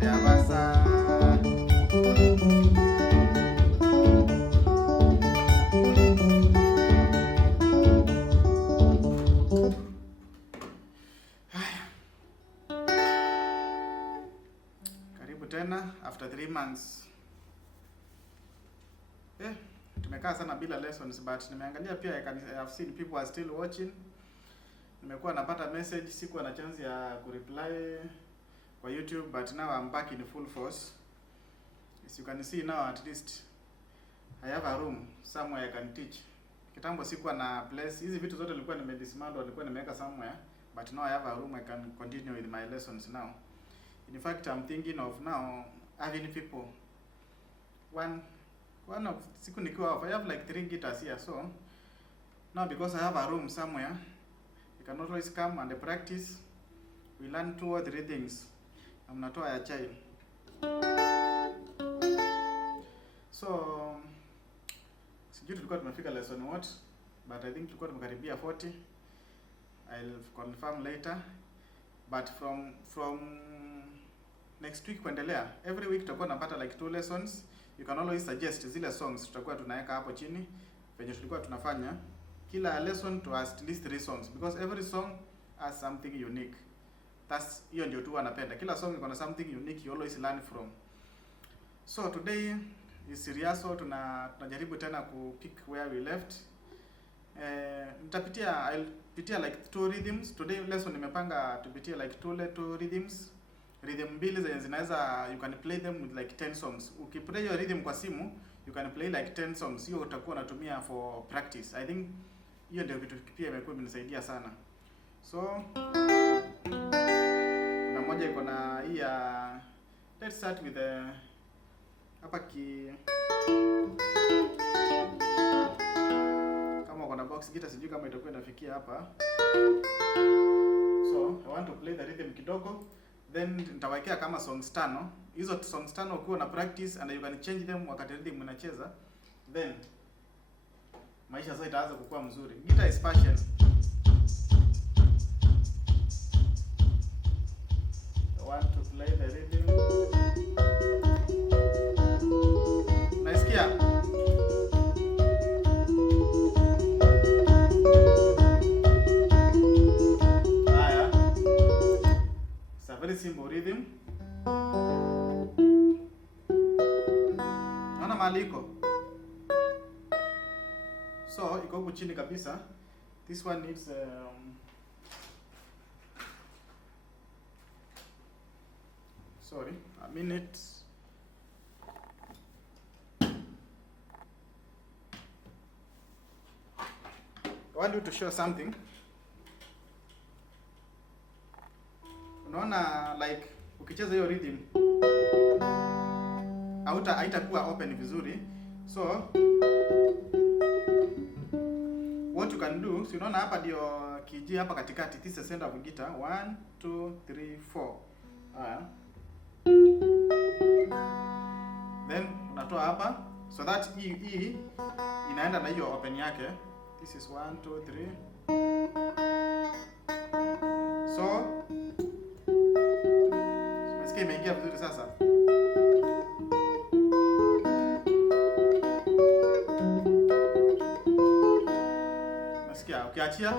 wote abasa. Karibu tena after 3 months. Tumekaa sana bila lessons, but nimeangalia pia I have seen people are still watching. Nimekuwa napata message, sikuwa na chance ya kureply kwa YouTube, but now I'm back in full force. As you can see now, at least I have a room somewhere I can teach. Kitambo sikuwa na place. Hizi vitu zote nilikuwa nimedismantle, nilikuwa nimeweka somewhere, but now I have a room I can continue with my lessons now. In fact, I'm thinking of now having people. One of siku nikiwa off, I have like 3 guitars here, so now because I have a room somewhere, you can always come and practice. We learn 2 or 3 things. Natoa ya chai. So sijui tulikuwa tumefika lesson what, but I think tulikuwa tumekaribia 40. I'll confirm later, but from next week kuendelea, every week tutakuwa napata like 2 lessons. You can always suggest zile songs tutakuwa tunaweka hapo chini penye tulikuwa tunafanya. Kila lesson to at least 3 songs, because every song has something unique. That's hiyo ndio tu anapenda. Kila song iko na something unique you always learn from. So today is serious, so tunajaribu tena ku pick where we left. I'll pitia like 2 rhythms. Today lesson nimepanga tupitie like 2 rhythms. Rhythm mbili zenye zinaweza, you can play them with like 10 songs. Ukiplay your rhythm kwa simu, you can play like 10 songs. Hiyo utakuwa unatumia for practice. I think hiyo ndio vitu pia imekuwa imenisaidia sana. So na moja iko na hii ya, let's start with hapa kama uko na box guitar, sijui kama itakuwa inafikia hapa. So I want to play the rhythm kidogo, then nitawekea kama songs 5. Hizo songs 5 ukiwa na practice and you can change them wakati rhythm unacheza, then maisha sasa itaanza kukua mzuri. Guitar is passion. I want to play the rhythm. Naisikia? Haya. It's a very simple rhythm. Naona mahali iko. So, iko huku chini kabisa. This one needs sorry, a minute. I want you to show something. Unaona like ukicheza hiyo rhythm haitakuwa open vizuri. So what you can do, so unaona hapa ndio kiji hapa katikati, this is the center of the guitar. 1 2 3 4. Haya. Then unatoa hapa, so that hii inaenda na hiyo open yake. This is 1 2 3. So nasikia imeingia vizuri sasa. Nasikia ukiachia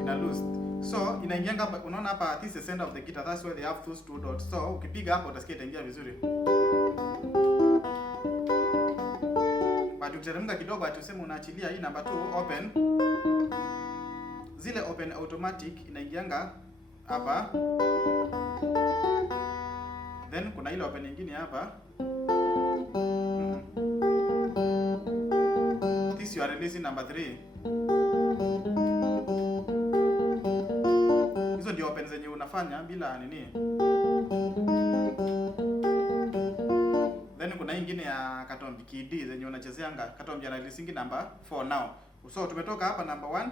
ina loose. So inaingia hapa, unaona hapa, this is the center of the guitar, that's why they have those 2 dots. So ukipiga hapo utasikia itaingia vizuri. But ukiteremka kidogo atuseme unaachilia hii number 2 open. Zile open automatic inaingianga hapa. Then kuna ile open nyingine hapa. This you are releasing number 3. Hizo ndio open zenye unafanya bila nini. Then kuna nyingine ya katombi KD zenye unachezeanga katombi na releasing number 4 now. So tumetoka hapa number 1.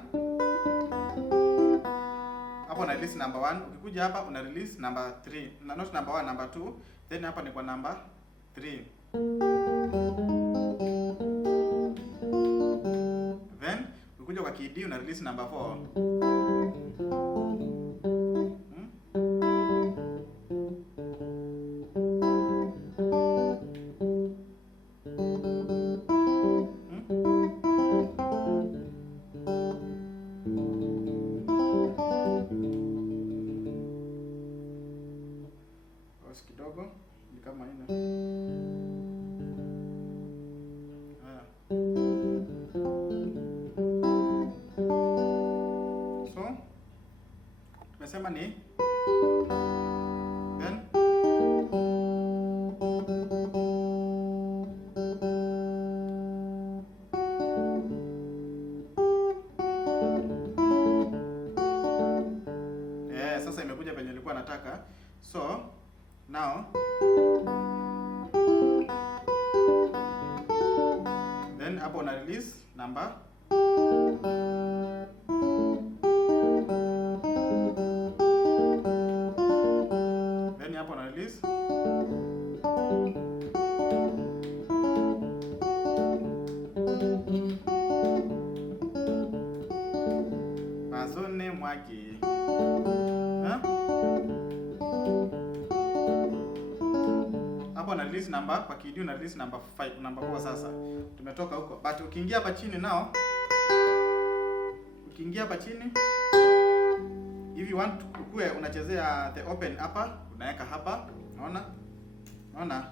Hapo una release number 1, ukikuja hapa una release number 3. Not number 1, number 2. Then hapa ni kwa number 3. Then ukikuja kwa KD una release number 4. ni kama ina. So tumesema ni then sasa imekuja penye nilikuwa nataka. So now then hapo una release number. Then hapo una release Bazone Mwaki. Hapo na release number kwa kidu na release number 5, number 4 sasa. Tumetoka huko. But ukiingia hapa chini nao, ukiingia hapa chini if you want ukue unachezea the open hapa, unaweka hapa. Unaona? Unaona?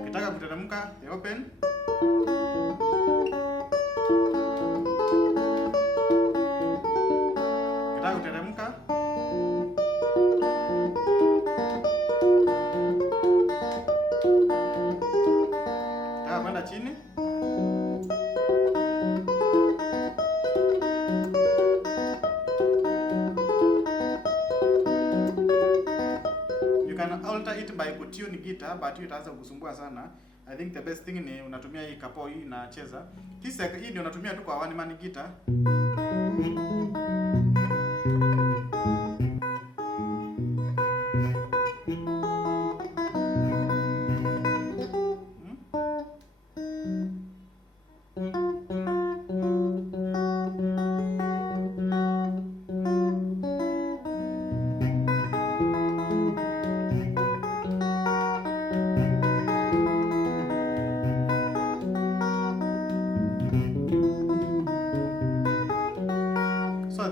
Ukitaka kuteremka the open, ukitaka kuteremka kwenda chini, you can alter it by kutune guitar, but hiyo itaanza kukusumbua sana. I think the best thing ni unatumia hii kapo hii inacheza. Hii ndio unatumia tu kwa one man guitar.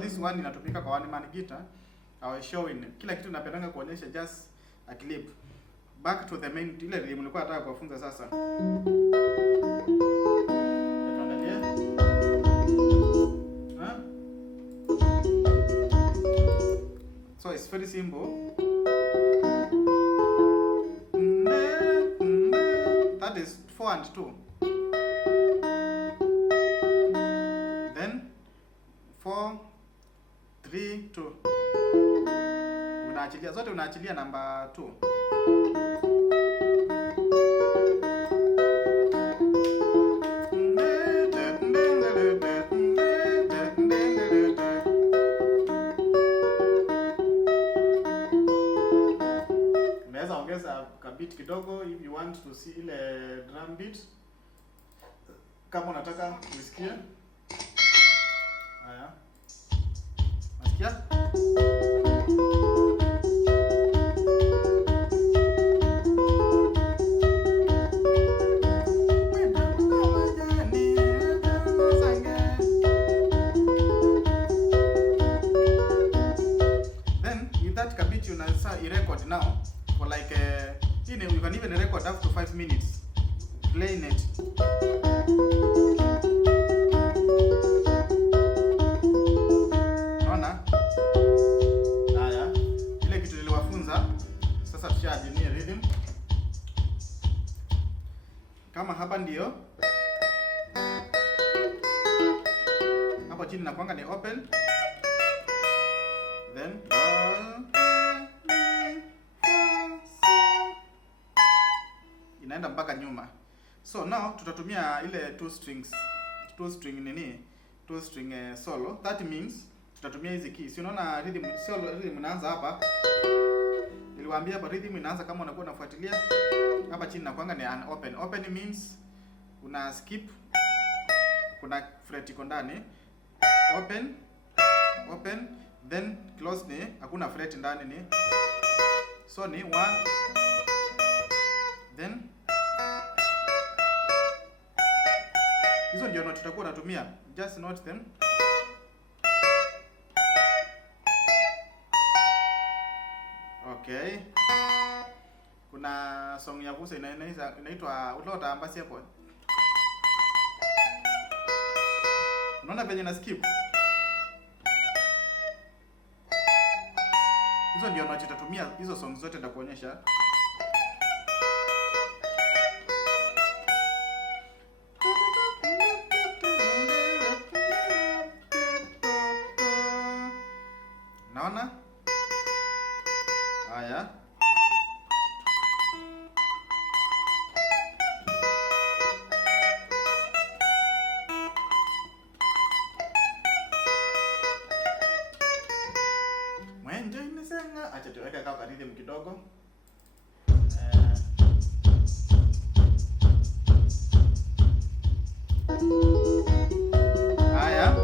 This one inatumika kwa one man guitar. I will show in kila kitu napendanga kuonyesha just a clip. Back to the main, ile rhythm nilikuwa nataka kuwafunza sasa. Tuangalie. So it's very simple. That is 4 and 2. Then 4 3 2. Unaachilia zote, unaachilia namba 2. Unaweza ongeza kabit kidogo if you want to see ile drum beat, kama unataka usikie. Haya. Nasikia? Then with that kabit you record now for like you can even record up to 5 minutes playing it. Sasa tushajini rhythm. Kama hapa ndio. Hapo chini na kwanga ni open. Then inaenda mpaka nyuma. So now tutatumia ile 2 string solo. That means tutatumia hizi keys. Unaona rhythm inaanza hapa. Niliwaambia hapa rhythm inaanza kama unakuwa unafuatilia. Hapa chini na kwanga ni an open. Open means una skip, kuna fret iko ndani. Open, then close ni hakuna fret ndani ni. So ni 1 then hizo ndio note tutakuwa tunatumia. Just note them. Okay. Kuna song ya Vusa inaitwa Ulota Ambasi hapo. Unaona venye na skip? Hizo ndio note tutatumia hizo songs zote nitakuonyesha. Naona? Haya. Mwenje nisenga, acha tuweke kaka rhythm kidogo. Haya.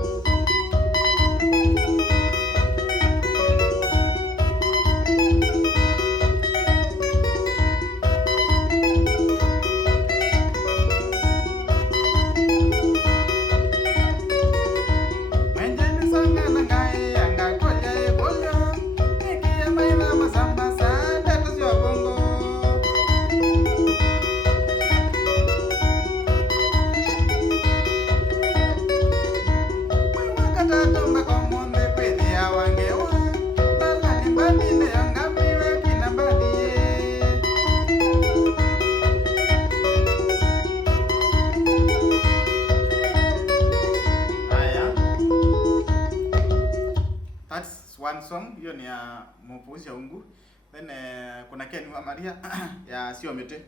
One song hiyo ni ya Mpuuzi ya Ungu. Then kuna Ken wa Maria ya Sio Mete.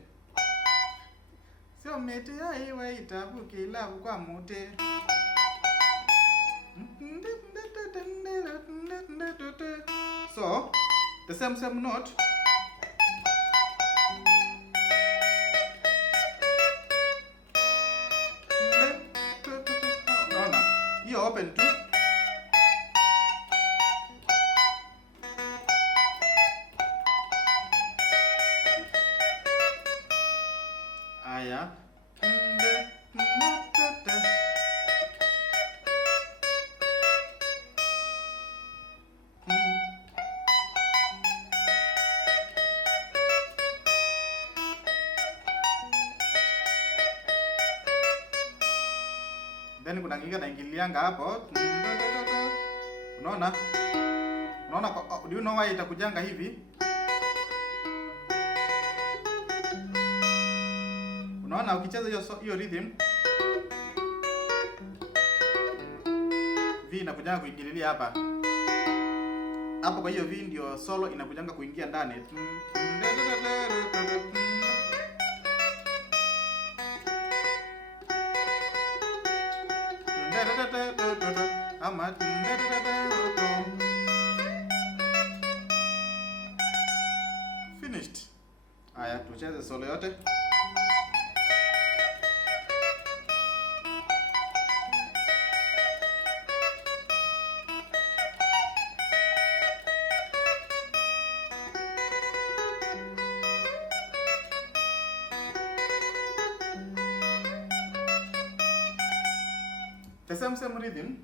Sio Mete aiwa itabu kila kwa mute. So the same note. Naona hiyo open tu. Haya. Then kuna ngine naingilianga hapo. Unaona? Unaona, do you know why itakujanga hivi? Unaona ukicheza hiyo rhythm V inakujanga kuingililia hapa. Hapo kwa hiyo V ndio solo inakujanga kuingia ndani. Ama finished. Haya, tucheze solo yote. The same rhythm.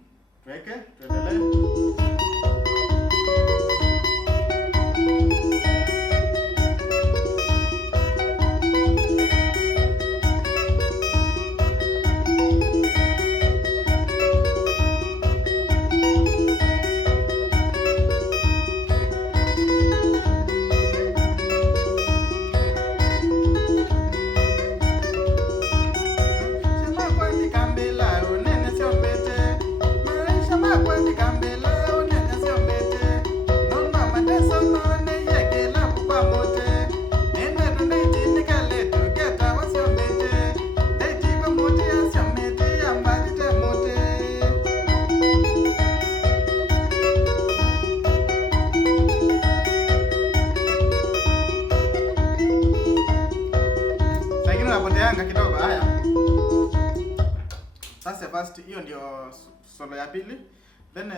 Tuweke, tuendelee. Napoteanga kidogo. Haya, sasa first hiyo ndio solo ya pili. Then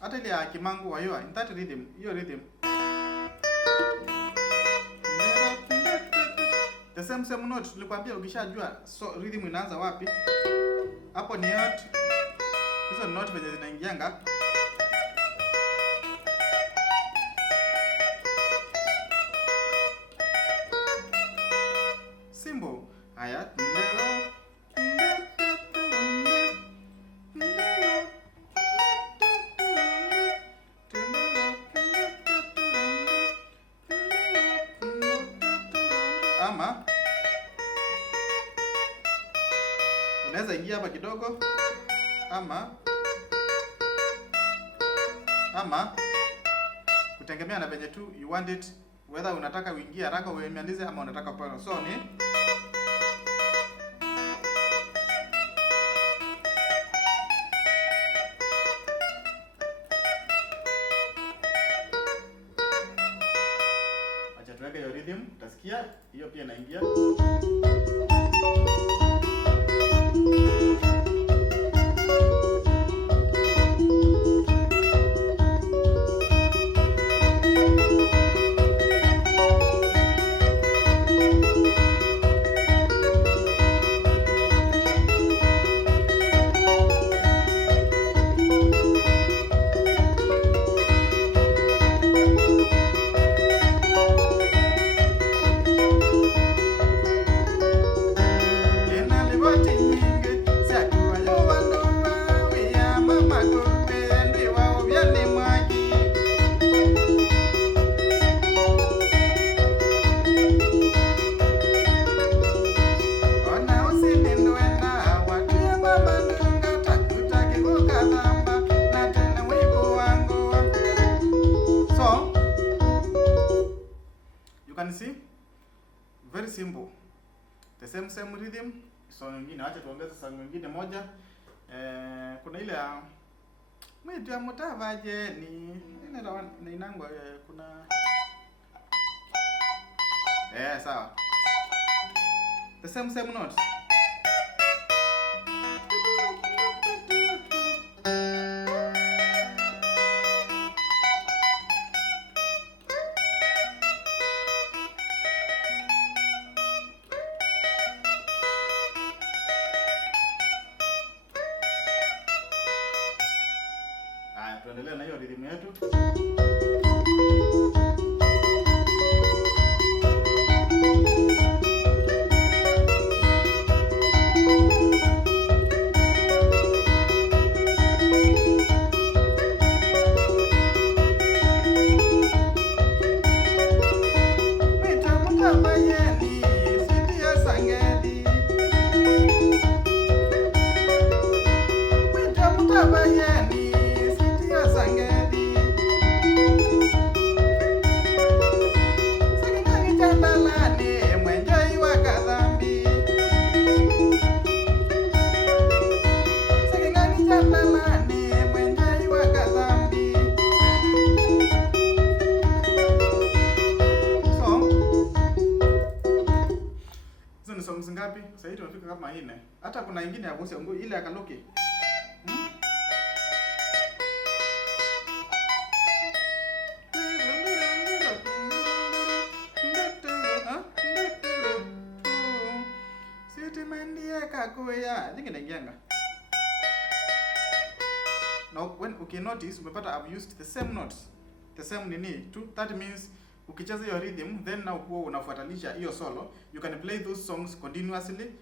hata ile ya Kimangu wa hiyo in that rhythm, hiyo rhythm the same note tulikwambia, ukishajua so rhythm inaanza wapi, hapo ni note. Hizo note venye zinaingianga ama unaweza ingia hapa kidogo, ama kutegemea na venye tu you want it, whether unataka uingie haraka uemalize ama unataka pano. So ni acha tuweke hiyo rhythm, utasikia hiyo pia inaingia. See, very simple, the same rhythm. Song nyingine, acha tuongeze song nyingine moja. Kuna ile ya mwitu ya mutavaje ni inangwa kuna sawa, the same notes. Tuendelee na hiyo rhythm yetu. Songs ngapi? Sasa hivi tumefika kama 4. Hata kuna nyingine ya voice yangu ile akaloke. Siti mandia kakoya. Nyingine inaingianga. Now when okay notice umepata I've used the same notes. The same nini? That means ukicheza hiyo rhythm then now huwa unafuatanisha hiyo solo, you can play those songs continuously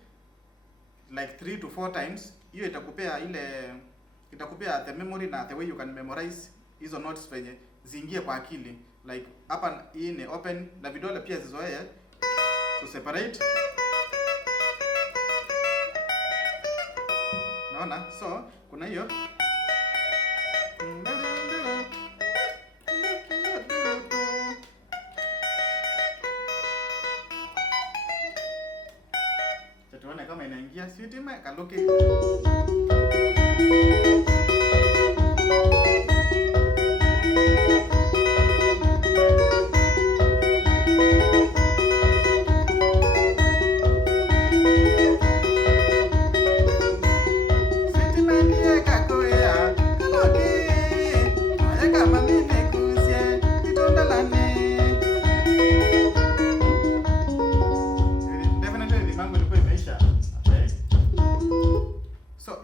like 3 to 4 times. Hiyo itakupea the memory na the way you can memorize hizo notes venye ziingie kwa akili. Like hapa hii ni open na vidole pia zizoee to separate. Naona? So kuna hiyo tuone kama inaingia sweet ma kaloke.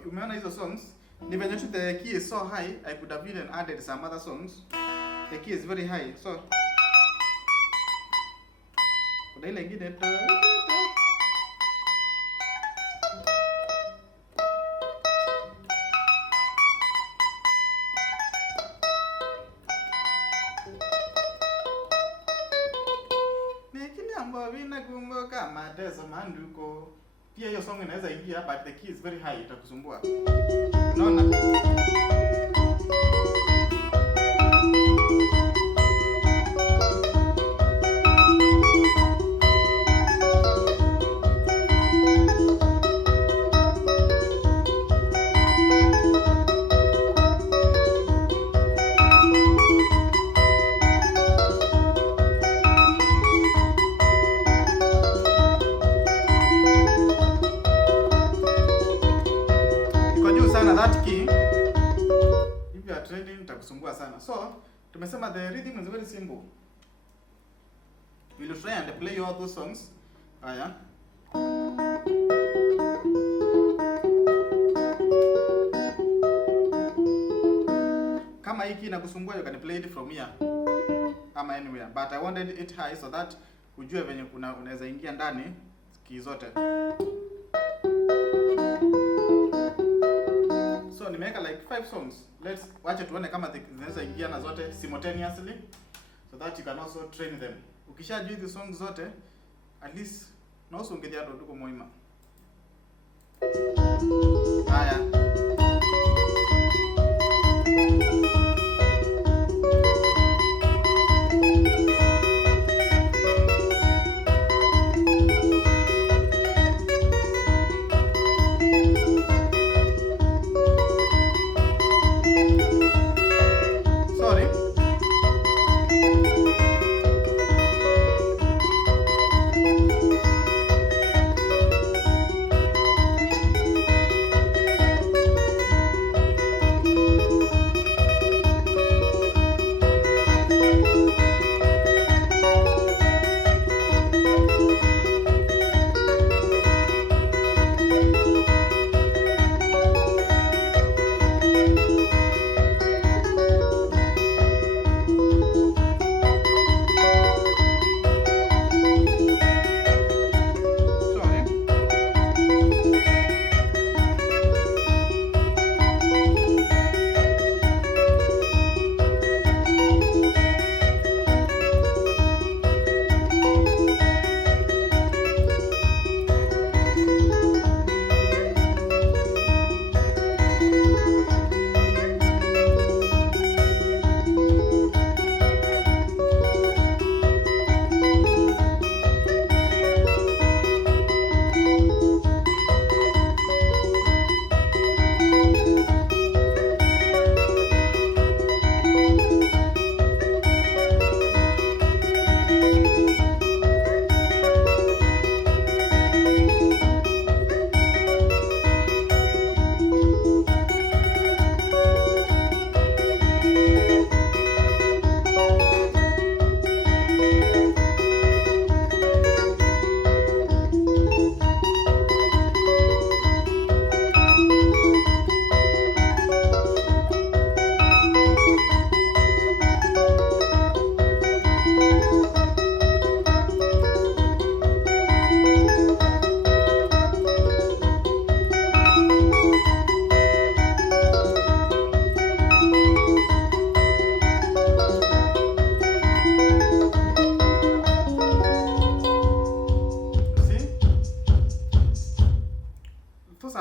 Umeona hizo songs ni venye tu the key is so high, I could have even added some other songs. The key is very high, so kuna ile ingine nikini ambao vina kumbo manduko kama teso manduko. Pia hiyo song inaweza ingia but the key is very high, itakusumbua. Unaona? That key, if you are training, itakusumbua sana. So tumesema the rhythm is very simple. We will try and play all those songs. Haya, kama hiki inakusumbua, you can play it from here ama anywhere, but I wanted it high so that ujue venye unaweza ingia ndani key zote. So nimeweka like 5 songs. Wacha tuone kama zinaweza ingiana zote simultaneously so that you can also train them. Ukishajua hizo songs zote, at least na usongezea ndo tuko muhimu. Haya.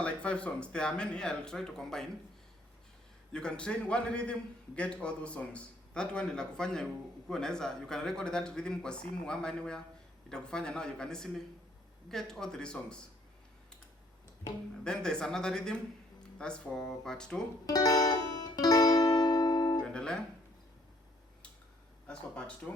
Like 5 songs. There are many. I'll try to combine. You can train one rhythm, get all those songs. That one inakufanya ukiwa naweza, you can record that rhythm kwa simu ama anywhere. Itakufanya now you can easily get all 3 songs. Then there's another rhythm. That's for part 2. Tuendelee. That's for part 2.